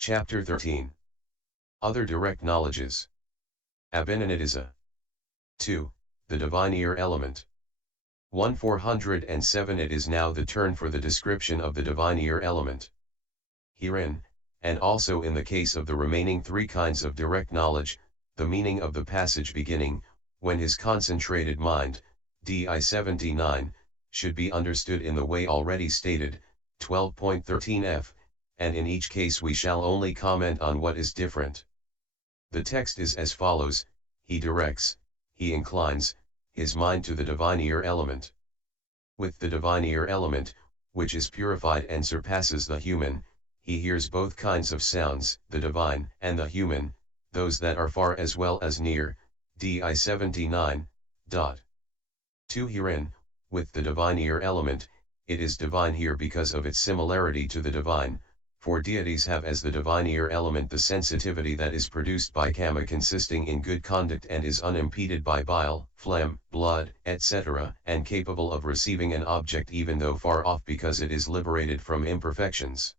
Chapter 13. Other direct knowledges. Abhinanidisa. 2. The divine ear element. 1407. It is now the turn for the description of the divine ear element. Herein, and also in the case of the remaining three kinds of direct knowledge, the meaning of the passage beginning, when his concentrated mind, di 79, should be understood in the way already stated, 12.13f, and in each case we shall only comment on what is different. The text is as follows: he directs, he inclines, his mind to the divine ear element. With the divine ear element, which is purified and surpasses the human, he hears both kinds of sounds, the divine and the human, those that are far as well as near, di 79. 2. Herein, with the divine ear element, it is divine here because of its similarity to the divine, for deities have as the divine ear element the sensitivity that is produced by kama consisting in good conduct and is unimpeded by bile, phlegm, blood, etc., and capable of receiving an object even though far off because it is liberated from imperfections.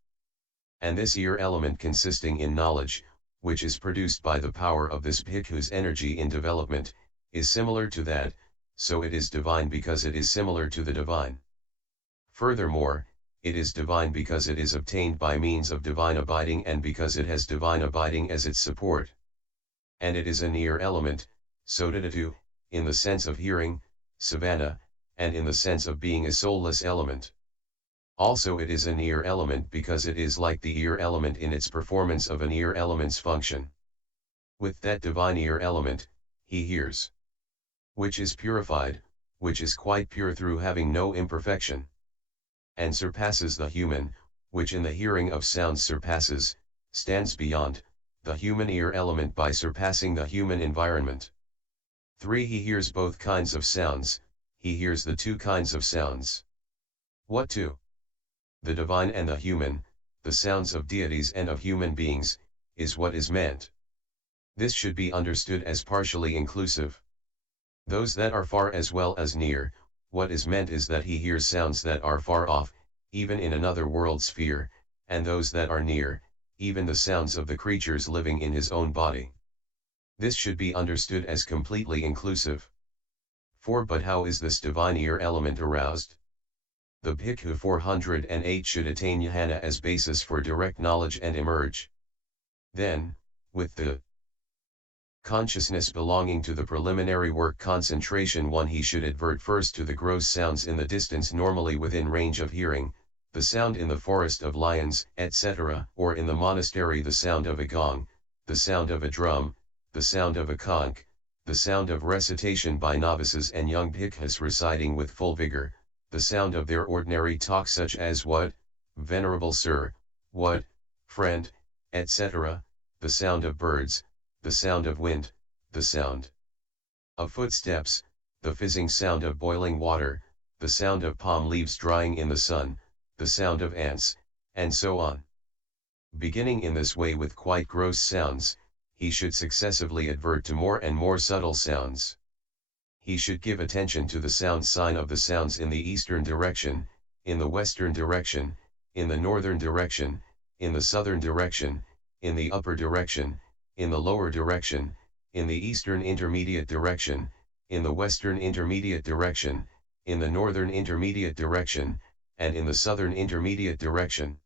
And this ear element consisting in knowledge, which is produced by the power of this bhikkhu's energy in development, is similar to that, so it is divine because it is similar to the divine. Furthermore, it is divine because it is obtained by means of divine abiding and because it has divine abiding as its support. And it is an ear element, sodadatu, in the sense of hearing, savana, and in the sense of being a soulless element. Also it is an ear element because it is like the ear element in its performance of an ear element's function. With that divine ear element, he hears, which is purified, which is quite pure through having no imperfection, and surpasses the human, which in the hearing of sounds surpasses, stands beyond, the human ear element by surpassing the human environment. 3. He hears both kinds of sounds, he hears the two kinds of sounds. What two? The divine and the human, the sounds of deities and of human beings, is what is meant. This should be understood as partially inclusive. Those that are far as well as near, what is meant is that he hears sounds that are far off, even in another world sphere, and those that are near, even the sounds of the creatures living in his own body. This should be understood as completely inclusive. 4. But how is this divine ear element aroused? The bhikkhu 408 should attain jhana as basis for direct knowledge and emerge. Then, with the consciousness belonging to the preliminary work concentration 1, he should advert first to the gross sounds in the distance normally within range of hearing, the sound in the forest of lions, etc., or in the monastery the sound of a gong, the sound of a drum, the sound of a conch, the sound of recitation by novices and young bhikkhus reciting with full vigor, the sound of their ordinary talk such as what, venerable sir, what, friend, etc., the sound of birds, the sound of wind, the sound of footsteps, the fizzing sound of boiling water, the sound of palm leaves drying in the sun, the sound of ants, and so on. Beginning in this way with quite gross sounds, he should successively advert to more and more subtle sounds. He should give attention to the sound sign of the sounds in the eastern direction, in the western direction, in the northern direction, in the southern direction, in the upper direction, in the lower direction, in the eastern intermediate direction, in the western intermediate direction, in the northern intermediate direction, and in the southern intermediate direction.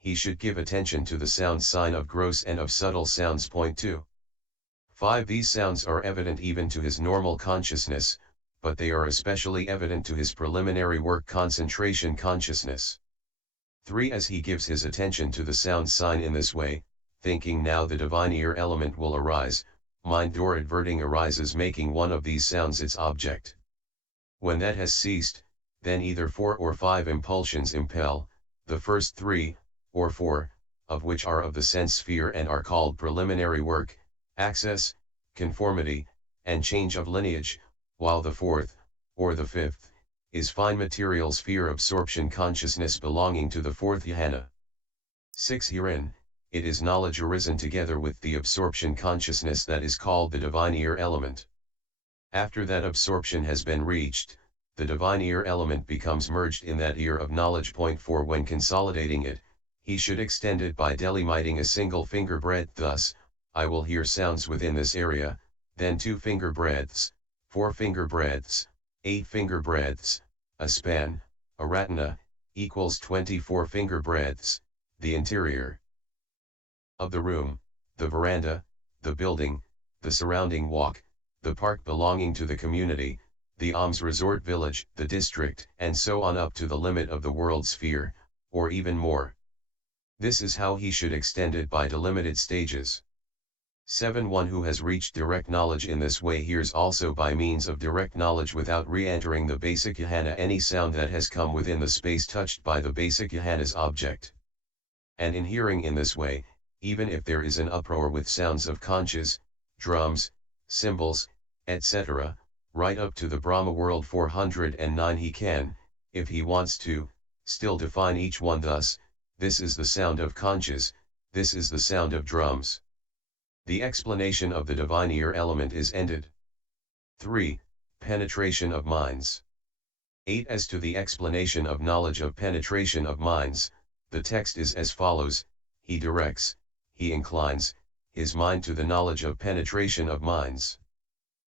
He should give attention to the sound sign of gross and of subtle sounds. Point 2. 5. These sounds are evident even to his normal consciousness, but they are especially evident to his preliminary work concentration consciousness. 3. As he gives his attention to the sound sign in this way, thinking now the divine ear element will arise, mind or adverting arises making one of these sounds its object. When that has ceased, then either 4 or 5 impulsions impel, the first 3, or 4, of which are of the sense sphere and are called preliminary work, access, conformity, and change of lineage, while the 4th, or the 5th, is fine material sphere absorption consciousness belonging to the 4th jhana. 6. Herein, it is knowledge arisen together with the absorption consciousness that is called the divine ear element. After that absorption has been reached, the divine ear element becomes merged in that ear of knowledge. Point 4. When consolidating it, He should extend it by delimiting a single finger breadth, thus, I will hear sounds within this area, then 2 finger breadths, 4 finger breadths, 8 finger breadths, a span, a retina, equals 24 finger breadths, the interior of the room, the veranda, the building, the surrounding walk, the park belonging to the community, the alms resort village, the district, and so on up to the limit of the world sphere, or even more. This is how he should extend it by delimited stages. 7. One who has reached direct knowledge in this way hears also by means of direct knowledge without re-entering the basic jhana any sound that has come within the space touched by the basic jhana's object. And in hearing in this way, even if there is an uproar with sounds of conchas, drums, cymbals, etc., right up to the Brahma world 409, he can, if he wants to, still define each one thus: this is the sound of conchas, this is the sound of drums. The explanation of the divine ear element is ended. 3. Penetration of minds. 8. As to the explanation of knowledge of penetration of minds, the text is as follows: he directs, he inclines, his mind to the knowledge of penetration of minds.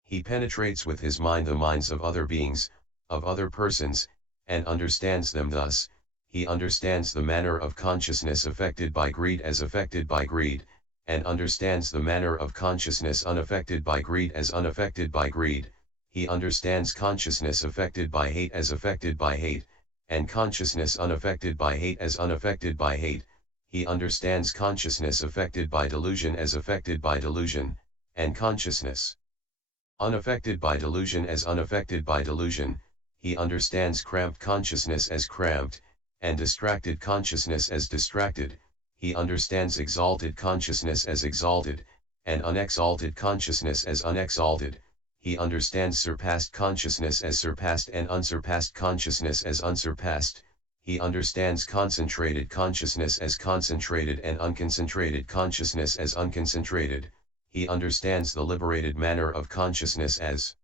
He penetrates with his mind the minds of other beings, of other persons, and understands them thus: he understands the manner of consciousness affected by greed as affected by greed, and understands the manner of consciousness unaffected by greed as unaffected by greed. He understands consciousness affected by hate as affected by hate, and consciousness unaffected by hate as unaffected by hate. He understands consciousness affected by delusion as affected by delusion, and consciousness unaffected by delusion as unaffected by delusion. He understands cramped consciousness as cramped, and distracted consciousness as distracted. He understands exalted consciousness as exalted, and unexalted consciousness as unexalted. He understands surpassed consciousness as surpassed and unsurpassed consciousness as unsurpassed. He understands concentrated consciousness as concentrated and unconcentrated consciousness as unconcentrated. He understands the liberated manner of consciousness as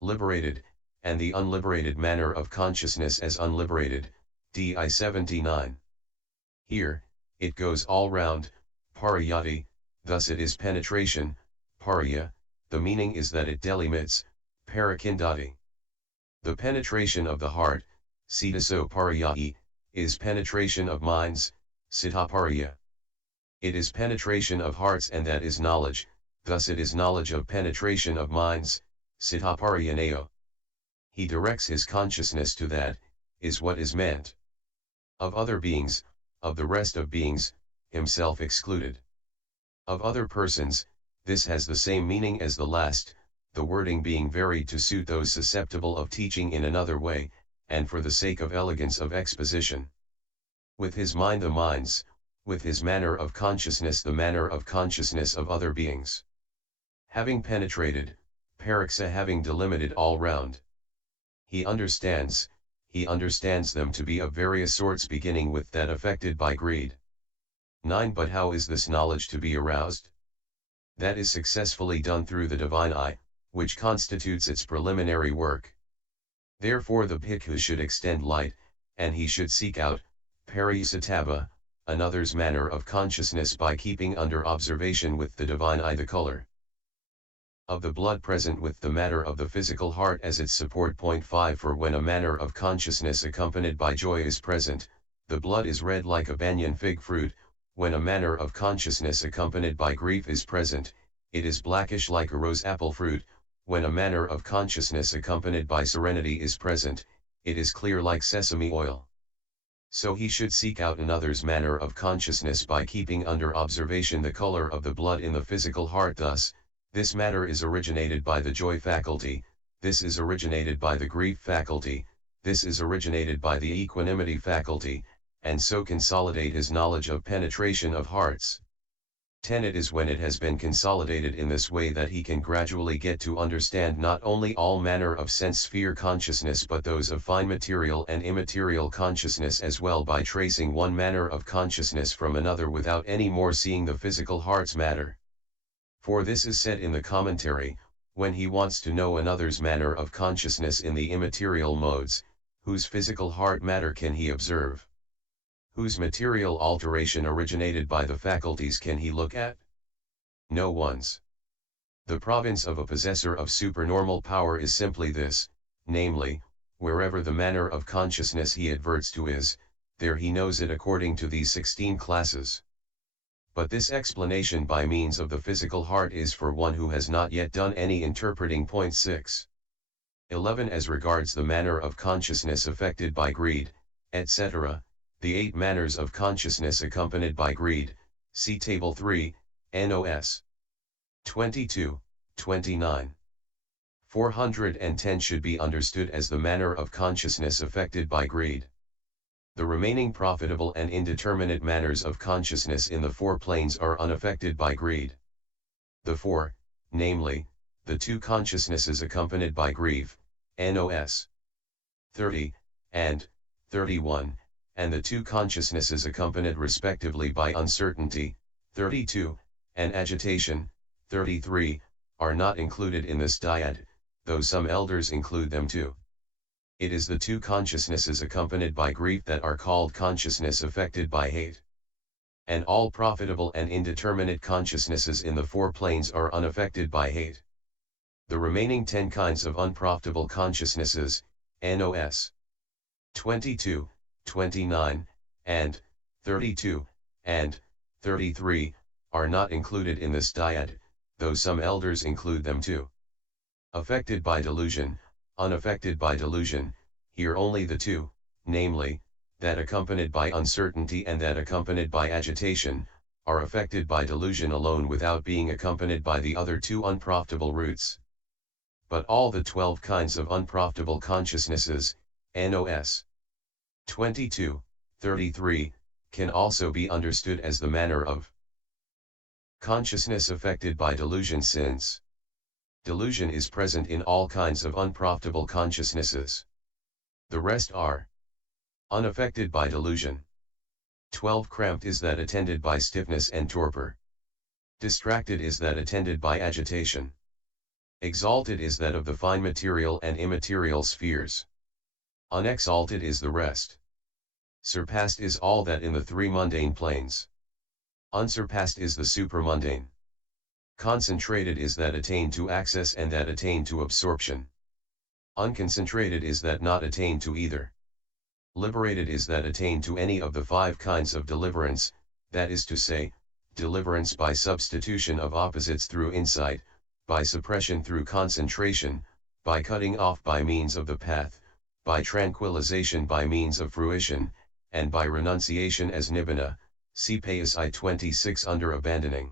liberated, and the unliberated manner of consciousness as unliberated. Di 79. Here, it goes all round, pariyati, thus it is penetration, pariya, the meaning is that it delimits, parakindati. The penetration of the heart, sitaso pariyai, is penetration of minds, sitapariya. It is penetration of hearts, and that is knowledge, thus it is knowledge of penetration of minds, sitapariyaneo. He directs his consciousness to that, is what is meant. Of other beings, of the rest of beings, himself excluded. Of other persons, this has the same meaning as the last, the wording being varied to suit those susceptible of teaching in another way, and for the sake of elegance of exposition. With his mind the minds, with his manner of consciousness the manner of consciousness of other beings. Having penetrated, paraksa having delimited all round. He understands them to be of various sorts beginning with that affected by greed. 9. But how is this knowledge to be aroused? That is successfully done through the divine eye, which constitutes its preliminary work. Therefore the bhikkhu should extend light, and he should seek out, pariyasatava, another's manner of consciousness by keeping under observation with the divine eye the color of the blood present with the matter of the physical heart as its support. 5. For when a manner of consciousness accompanied by joy is present, the blood is red like a banyan fig fruit. When a manner of consciousness accompanied by grief is present, it is blackish like a rose apple fruit. When a manner of consciousness accompanied by serenity is present, it is clear like sesame oil. So he should seek out another's manner of consciousness by keeping under observation the color of the blood in the physical heart. Thus, this matter is originated by the joy faculty, this is originated by the grief faculty, this is originated by the equanimity faculty, and so consolidate his knowledge of penetration of hearts. 10. It is when it has been consolidated in this way that he can gradually get to understand not only all manner of sense sphere consciousness but those of fine material and immaterial consciousness as well, by tracing one manner of consciousness from another without any more seeing the physical heart's matter. For this is said in the commentary, when he wants to know another's manner of consciousness in the immaterial modes, whose physical heart matter can he observe? Whose material alteration originated by the faculties can he look at? No one's. The province of a possessor of supernormal power is simply this, namely, wherever the manner of consciousness he adverts to is, there he knows it according to these 16 classes. But this explanation by means of the physical heart is for one who has not yet done any interpreting. 6. 11. As regards the manner of consciousness affected by greed, etc., the 8 manners of consciousness accompanied by greed, see Table 3, NOS. 22, 29. 410 should be understood as the manner of consciousness affected by greed. The remaining profitable and indeterminate manners of consciousness in the 4 planes are unaffected by greed. The 4, namely, the 2 consciousnesses accompanied by grief, NOS. 30, and 31, and the 2 consciousnesses accompanied respectively by uncertainty, 32, and agitation, 33, are not included in this dyad, though some elders include them too. It is the 2 consciousnesses accompanied by grief that are called consciousness affected by hate. And all profitable and indeterminate consciousnesses in the 4 planes are unaffected by hate. The remaining 10 kinds of unprofitable consciousnesses, NOS. 22, 29, and 32, and 33, are not included in this dyad, though some elders include them too. Affected by delusion, unaffected by delusion, here only the 2, namely, that accompanied by uncertainty and that accompanied by agitation, are affected by delusion alone without being accompanied by the other 2 unprofitable roots. But all the 12 kinds of unprofitable consciousnesses, NOS. 22, 33, can also be understood as the manner of consciousness affected by delusion, since delusion is present in all kinds of unprofitable consciousnesses. The rest are unaffected by delusion. 12. Cramped is that attended by stiffness and torpor. Distracted is that attended by agitation. Exalted is that of the fine material and immaterial spheres. Unexalted is the rest. Surpassed is all that in the 3 mundane planes. Unsurpassed is the supramundane. Concentrated is that attained to access and that attained to absorption. Unconcentrated is that not attained to either. Liberated is that attained to any of the 5 kinds of deliverance, that is to say, deliverance by substitution of opposites through insight, by suppression through concentration, by cutting off by means of the path, by tranquilization by means of fruition, and by renunciation as nibbana, see Pasi 26 under abandoning.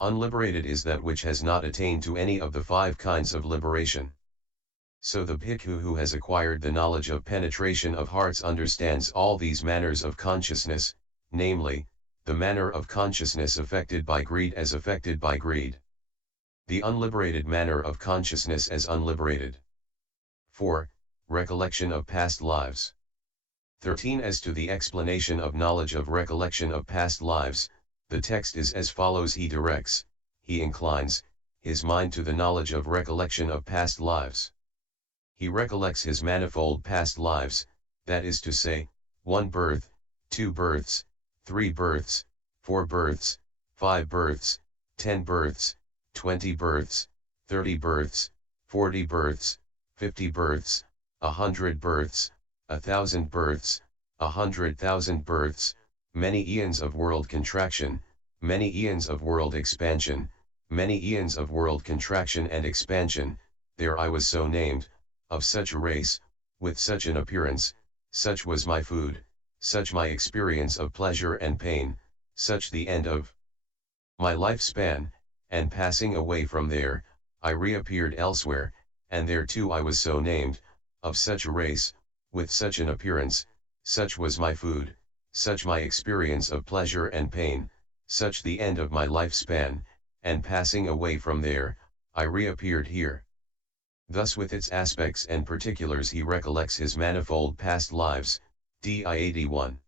Unliberated is that which has not attained to any of the 5 kinds of liberation. So the bhikkhu who has acquired the knowledge of penetration of hearts understands all these manners of consciousness, namely, the manner of consciousness affected by greed as affected by greed. The unliberated manner of consciousness as unliberated. 4. Recollection of past lives. 13. As to the explanation of knowledge of recollection of past lives, the text is as follows: he directs, he inclines, his mind to the knowledge of recollection of past lives. He recollects his manifold past lives, that is to say, 1 birth, 2 births, 3 births, 4 births, 5 births, 10 births, 20 births, 30 births, 40 births, 50 births, 100 births, 1,000 births, 100,000 births, many eons of world contraction, many eons of world expansion, many eons of world contraction and expansion, there I was so named, of such a race, with such an appearance, such was my food, such my experience of pleasure and pain, such the end of my lifespan, and passing away from there, I reappeared elsewhere, and there too I was so named, of such a race, with such an appearance, such was my food, such my experience of pleasure and pain, such the end of my lifespan, and passing away from there, I reappeared here. Thus with its aspects and particulars he recollects his manifold past lives, di 81.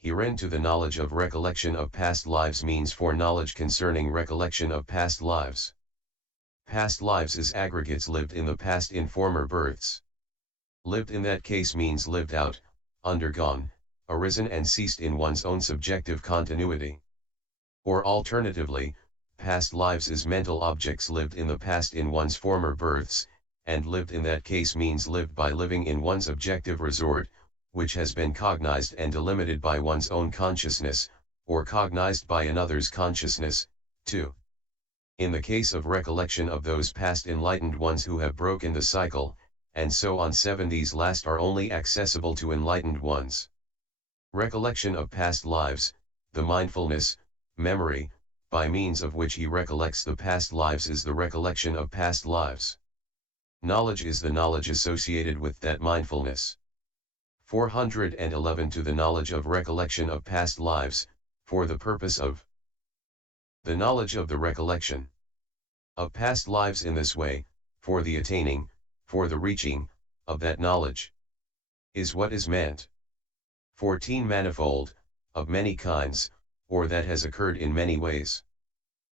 Herein to the knowledge of recollection of past lives means foreknowledge concerning recollection of past lives. Past lives is aggregates lived in the past in former births. Lived in that case means lived out, undergone, arisen and ceased in one's own subjective continuity. Or alternatively, past lives is mental objects lived in the past in one's former births, and lived in that case means lived by living in one's objective resort, which has been cognized and delimited by one's own consciousness, or cognized by another's consciousness, too. In the case of recollection of those past enlightened ones who have broken the cycle, and so on, 7 these last are only accessible to enlightened ones. Recollection of past lives, the mindfulness, memory, by means of which he recollects the past lives is the recollection of past lives. Knowledge is the knowledge associated with that mindfulness. 411 To the knowledge of recollection of past lives, for the purpose of the knowledge of the recollection of past lives in this way, for the attaining, for the reaching, of that knowledge, is what is meant. 14 Manifold, of many kinds, or that has occurred in many ways.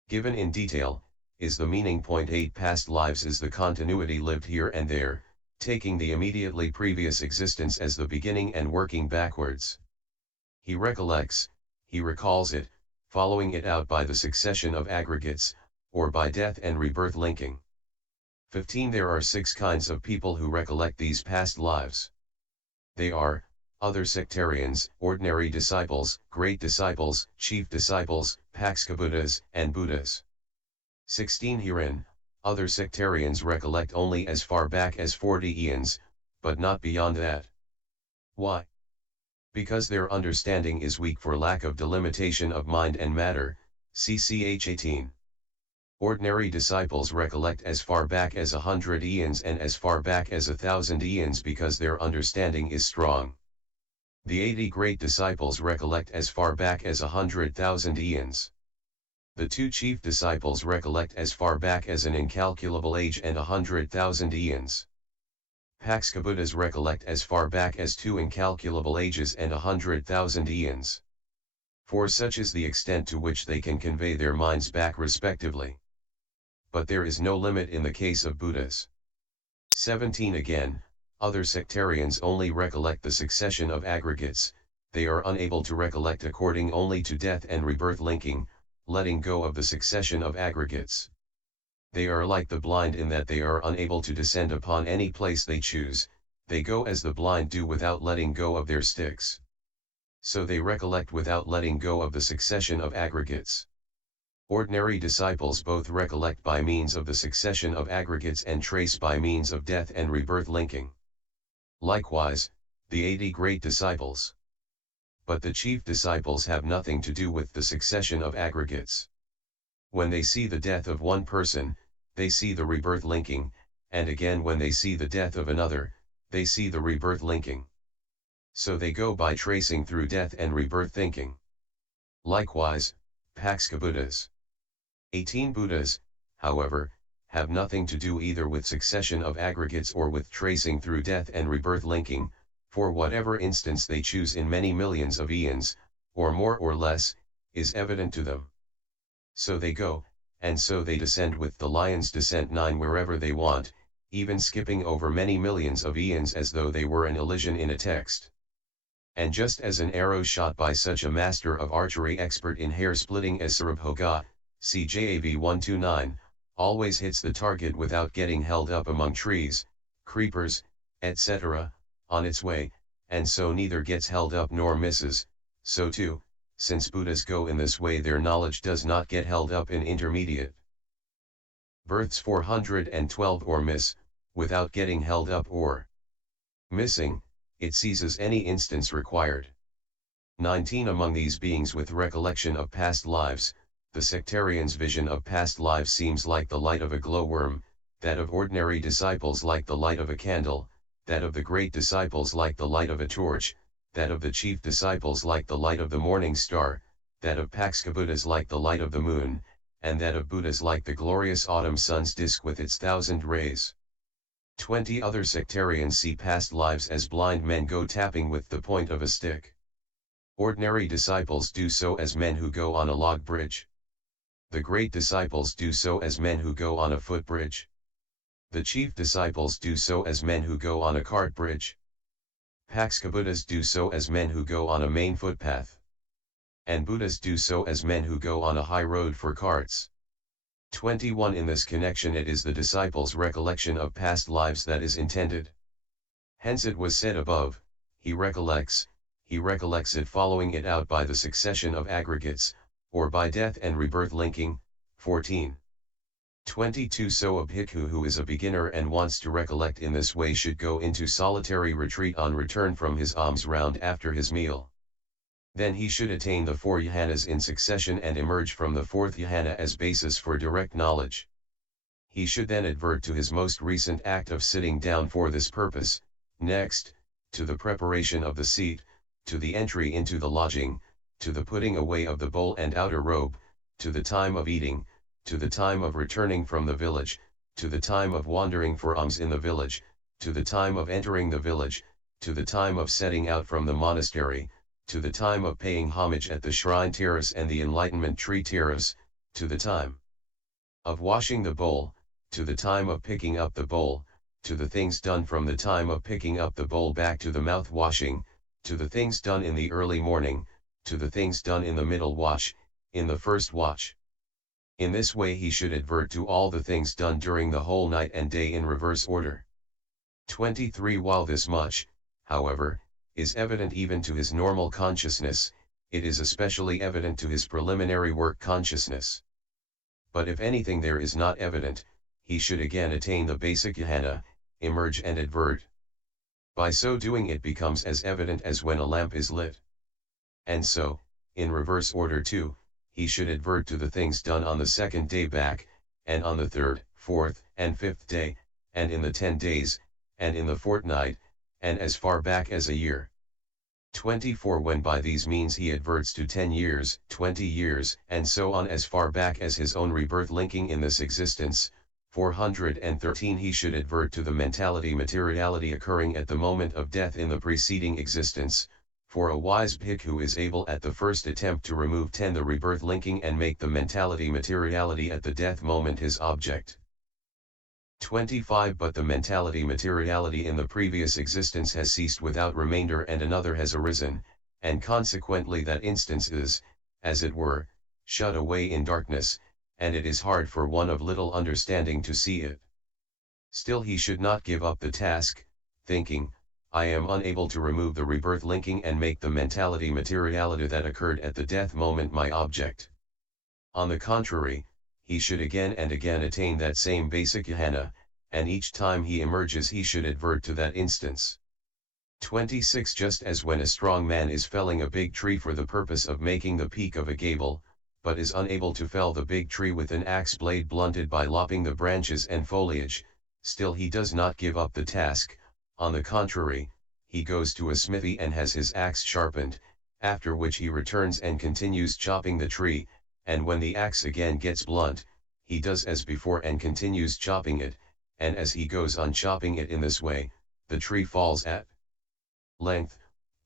Given in detail, is the meaning. 8 Past lives is the continuity lived here and there, taking the immediately previous existence as the beginning and working backwards. He recollects, he recalls it, following it out by the succession of aggregates, or by death and rebirth linking. 15 There are 6 kinds of people who recollect these past lives. They are, other sectarians, ordinary disciples, great disciples, chief disciples, Buddhas, and Buddhas. 16 Herein, other sectarians recollect only as far back as 40 eons, but not beyond that. Why? Because their understanding is weak for lack of delimitation of mind and matter, ch 18. Ordinary disciples recollect as far back as 100 eons and as far back as 1,000 eons because their understanding is strong. The 80 great disciples recollect as far back as 100,000 eons. The 2 chief disciples recollect as far back as an incalculable age and 100,000 eons. Buddhas recollect as far back as 2 incalculable ages and 100,000 eons. For such is the extent to which they can convey their minds back respectively. But there is no limit in the case of Buddhas. 17 Again, other sectarians only recollect the succession of aggregates, they are unable to recollect according only to death and rebirth linking, letting go of the succession of aggregates. They are like the blind in that they are unable to descend upon any place they choose, they go as the blind do without letting go of their sticks. So they recollect without letting go of the succession of aggregates. Ordinary disciples both recollect by means of the succession of aggregates and trace by means of death and rebirth linking. Likewise, the 80 great disciples. But the chief disciples have nothing to do with the succession of aggregates. When they see the death of one person, they see the rebirth linking, and again when they see the death of another, they see the rebirth linking. So they go by tracing through death and rebirth thinking. Likewise, Buddhas. 18 Buddhas, however, have nothing to do either with succession of aggregates or with tracing through death and rebirth linking, for whatever instance they choose in many millions of eons, or more or less, is evident to them. So they go, and so they descend with the lion's descent 9 wherever they want, even skipping over many millions of eons as though they were an elision in a text. And just as an arrow shot by such a master of archery expert in hair-splitting as Sarabhoga, CJAV 129, always hits the target without getting held up among trees, creepers, etc., on its way, and so neither gets held up nor misses, so too, since Buddhas go in this way their knowledge does not get held up in intermediate births 412 or miss, without getting held up or missing, it seizes any instance required. 19 Among these beings with recollection of past lives, the sectarian's vision of past lives seems like the light of a glowworm, that of ordinary disciples like the light of a candle, that of the great disciples like the light of a torch, that of the chief disciples like the light of the morning star, that of Buddhas like the light of the moon, and that of Buddhas like the glorious autumn sun's disk with its 1,000 rays. 20 Other sectarians see past lives as blind men go tapping with the point of a stick. Ordinary disciples do so as men who go on a log bridge. The great disciples do so as men who go on a footbridge. The chief disciples do so as men who go on a cart bridge. Paksha Buddhas do so as men who go on a main footpath. And Buddhas do so as men who go on a high road for carts. 21 In this connection it is the disciple's recollection of past lives that is intended. Hence it was said above, he recollects it following it out by the succession of aggregates, or by death and rebirth linking. 14. 22 So a bhikkhu who is a beginner and wants to recollect in this way should go into solitary retreat on return from his alms round after his meal. Then he should attain the 4 jhanas in succession and emerge from the 4th jhana as basis for direct knowledge. He should then advert to his most recent act of sitting down for this purpose, next, to the preparation of the seat, to the entry into the lodging, to the putting away of the bowl and outer robe, to the time of eating, to the time of returning from the village, to the time of wandering for alms in the village, to the time of entering the village, to the time of setting out from the monastery, to the time of paying homage at the shrine terrace and the enlightenment tree terrace, to the time of washing the bowl, to the time of picking up the bowl, to the things done from the time of picking up the bowl back to the mouth washing, to the things done in the early morning, to the things done in the middle watch, in the first watch. In this way he should advert to all the things done during the whole night and day in reverse order. 23 While this much, however, is evident even to his normal consciousness, it is especially evident to his preliminary work consciousness. But if anything there is not evident, he should again attain the basic jhana, emerge and advert. By so doing it becomes as evident as when a lamp is lit. And so, in reverse order too, he should advert to the things done on the 2nd day back, and on the 3rd, 4th, and 5th day, and in the 10 days, and in the fortnight, and as far back as a year. 24 When by these means he adverts to 10 years, 20 years, and so on as far back as his own rebirth linking in this existence. 413 He should advert to the mentality materiality occurring at the moment of death in the preceding existence, for a wise bhikkhu is able at the first attempt to remove 10 the rebirth linking and make the mentality materiality at the death moment his object. 25 But the mentality materiality in the previous existence has ceased without remainder and another has arisen, and consequently that instance is, as it were, shut away in darkness, and it is hard for one of little understanding to see it. Still he should not give up the task, thinking, I am unable to remove the rebirth linking and make the mentality materiality that occurred at the death moment my object. On the contrary, he should again and again attain that same basic jhana, and each time he emerges he should advert to that instance. 26 Just as when a strong man is felling a big tree for the purpose of making the peak of a gable, but is unable to fell the big tree with an axe blade blunted by lopping the branches and foliage, still he does not give up the task. On the contrary, he goes to a smithy and has his axe sharpened, after which he returns and continues chopping the tree, and when the axe again gets blunt, he does as before and continues chopping it, and as he goes on chopping it in this way, the tree falls at length,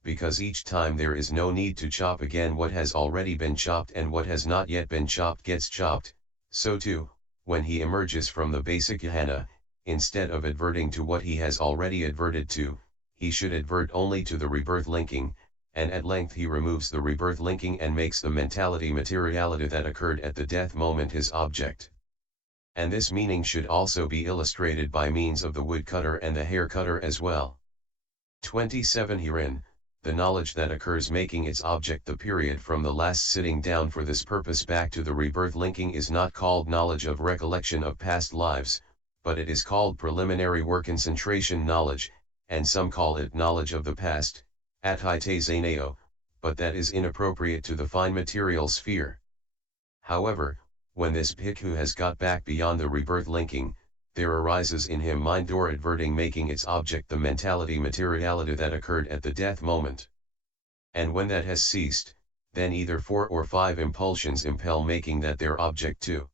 because each time there is no need to chop again what has already been chopped and what has not yet been chopped gets chopped. So too, when he emerges from the basic jhana, instead of adverting to what he has already adverted to, he should advert only to the rebirth linking, and at length he removes the rebirth linking and makes the mentality materiality that occurred at the death moment his object. And this meaning should also be illustrated by means of the woodcutter and the hair cutter as well. 27 Herein, the knowledge that occurs making its object the period from the last sitting down for this purpose back to the rebirth linking is not called knowledge of recollection of past lives, but it is called preliminary work concentration knowledge, and some call it knowledge of the past, atthitazaneo, but that is inappropriate to the fine material sphere. However, when this bhikkhu has got back beyond the rebirth linking, there arises in him mind or adverting making its object the mentality materiality that occurred at the death moment. And when that has ceased, then either 4 or 5 impulsions impel making that their object too.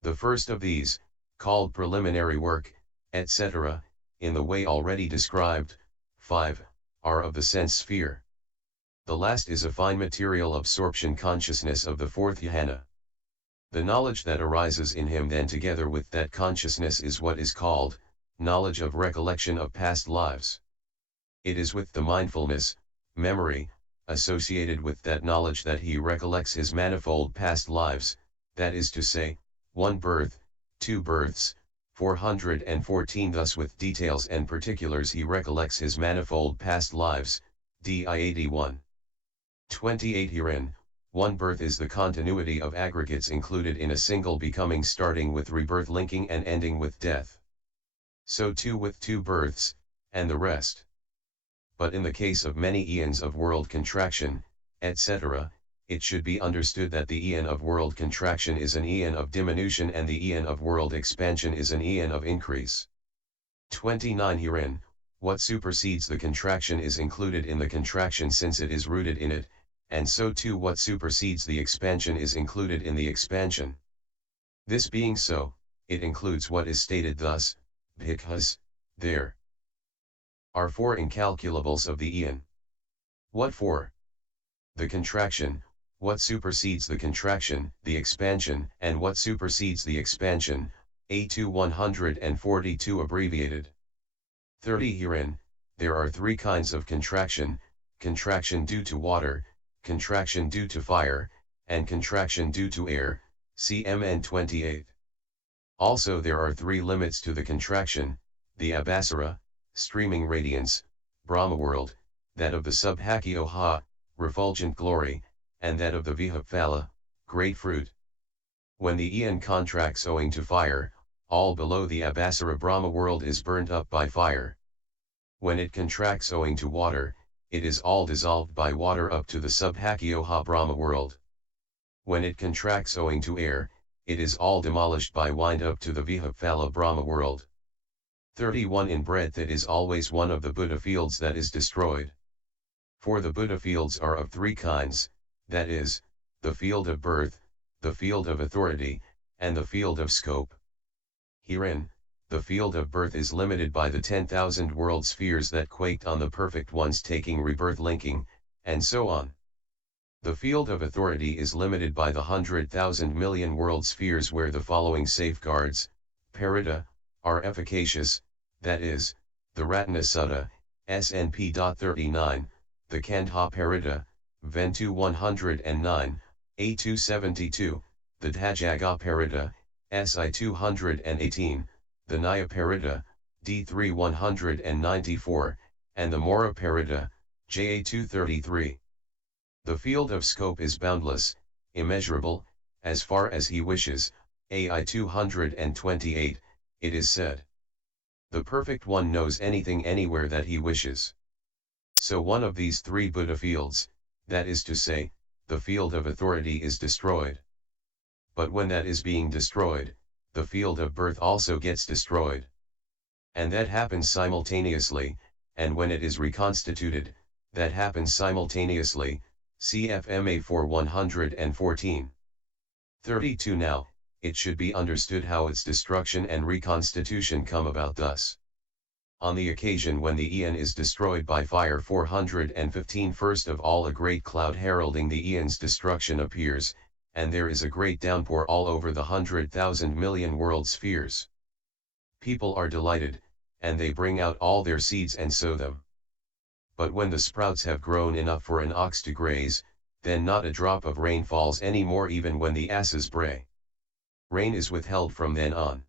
The first of these, called preliminary work, etc., in the way already described, 5, are of the sense sphere. The last is a fine material absorption consciousness of the 4th jhana. The knowledge that arises in him then together with that consciousness is what is called knowledge of recollection of past lives. It is with the mindfulness, memory, associated with that knowledge that he recollects his manifold past lives, that is to say, 1 birth, 2 births, 414. Thus with details and particulars he recollects his manifold past lives, di 81. 28. Herein, 1 birth is the continuity of aggregates included in a single becoming, starting with rebirth linking and ending with death. So too with 2 births, and the rest. But in the case of many eons of world contraction, etc., it should be understood that the eon of world contraction is an eon of diminution and the eon of world expansion is an eon of increase. 29. Herein, what supersedes the contraction is included in the contraction since it is rooted in it, and so too what supersedes the expansion is included in the expansion. This being so, it includes what is stated thus, because there are 4 incalculables of the eon. What 4? The contraction, what supersedes the contraction, the expansion, and what supersedes the expansion, A2 142 abbreviated. 30. Herein, there are 3 kinds of contraction: contraction due to water, contraction due to fire, and contraction due to air, cmn 28. Also there are 3 limits to the contraction: the abhasara, streaming radiance, Brahma world, that of the subhakyoha, refulgent glory, and that of the vihaphala, great fruit. When the eon contracts owing to fire, all below the abhasara Brahma world is burnt up by fire. When it contracts owing to water, it is all dissolved by water up to the subhakyoha Brahma world. When it contracts owing to air, it is all demolished by wind up to the vihaphala Brahma world. 31. In breadth it is always one of the Buddha fields that is destroyed. For the Buddha fields are of 3 kinds, that is, the field of birth, the field of authority, and the field of scope. Herein, the field of birth is limited by the 10,000 world spheres that quaked on the perfect ones taking rebirth linking, and so on. The field of authority is limited by the 100,000 million world spheres where the following safeguards, parita, are efficacious, that is, the Ratana Sutta, SNP. 39, the Kandha Parita, Ventu 109, A272, the Dhajjaga Parita, SI 218, the Naya Parita, D3 194, and the Mora Parita, JA 233. The field of scope is boundless, immeasurable, as far as he wishes, AI 228, it is said. The Perfect One knows anything anywhere that he wishes. So one of these 3 Buddha fields, that is to say, the field of authority is destroyed. But when that is being destroyed, the field of birth also gets destroyed. And that happens simultaneously, and when it is reconstituted, that happens simultaneously, CFMA 4 114. 32. Now, it should be understood how its destruction and reconstitution come about thus. On the occasion when the eon is destroyed by fire 415, first of all a great cloud heralding the eon's destruction appears, and there is a great downpour all over the 100,000 million world spheres. People are delighted, and they bring out all their seeds and sow them. But when the sprouts have grown enough for an ox to graze, then not a drop of rain falls any more even when the asses bray. Rain is withheld from then on.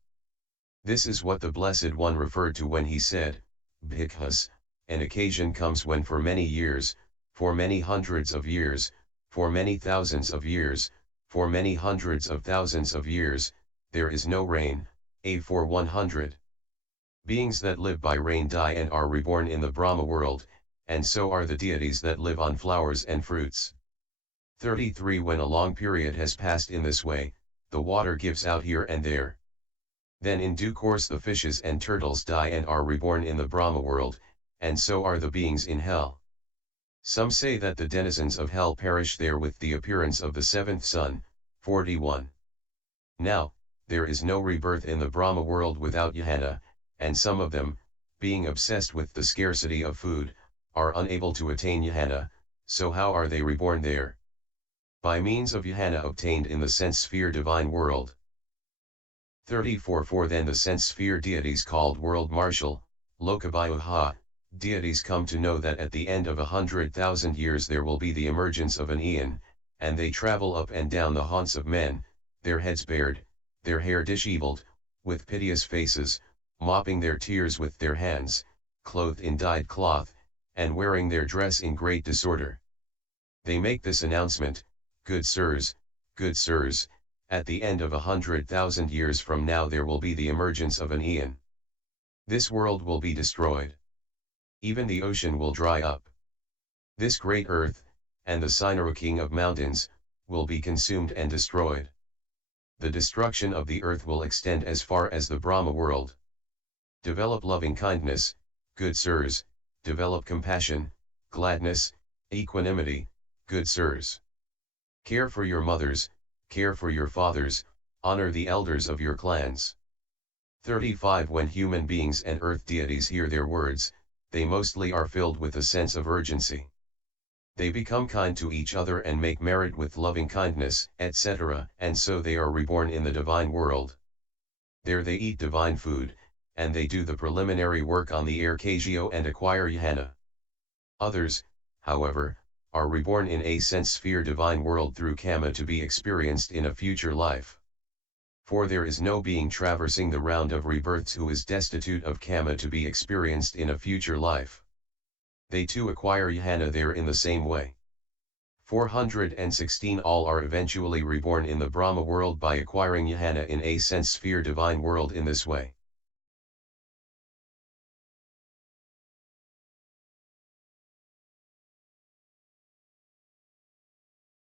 This is what the Blessed One referred to when he said, Bhikkhus, an occasion comes when for many years, for many hundreds of years, for many thousands of years, for many hundreds of thousands of years, there is no rain, A4 100. Beings that live by rain die and are reborn in the Brahma world, and so are the deities that live on flowers and fruits. 33. When a long period has passed in this way, the water gives out here and there. Then in due course the fishes and turtles die and are reborn in the Brahma world, and so are the beings in hell. Some say that the denizens of hell perish there with the appearance of the 7th sun, 41. Now, there is no rebirth in the Brahma world without jhana, and some of them, being obsessed with the scarcity of food, are unable to attain jhana, so how are they reborn there? By means of jhana obtained in the sense sphere divine world. 34. For then the sense sphere deities called world marshal, Lokabhyuha, Deities come to know that at the end of 100,000 years there will be the emergence of an eon, and they travel up and down the haunts of men, their heads bared, their hair disheveled, with piteous faces, mopping their tears with their hands, clothed in dyed cloth, and wearing their dress in great disorder. They make this announcement, good sirs, at the end of 100,000 years from now there will be the emergence of an eon. This world will be destroyed. Even the ocean will dry up. This great earth, and the Sinaro king of mountains, will be consumed and destroyed. The destruction of the earth will extend as far as the Brahma world. Develop loving kindness, good sirs, develop compassion, gladness, equanimity, good sirs. Care for your mothers, care for your fathers, honor the elders of your clans. 35 When human beings and earth deities hear their words, they mostly are filled with a sense of urgency. They become kind to each other and make merit with loving kindness, etc., and so they are reborn in the divine world. There they eat divine food, and they do the preliminary work on the air Kagyo and acquire jhana. Others, however, are reborn in a sense-sphere divine world through karma to be experienced in a future life. For there is no being traversing the round of rebirths who is destitute of karma to be experienced in a future life. They too acquire jhana there in the same way. 416 All are eventually reborn in the Brahma world by acquiring jhana in a sense-sphere divine world in this way.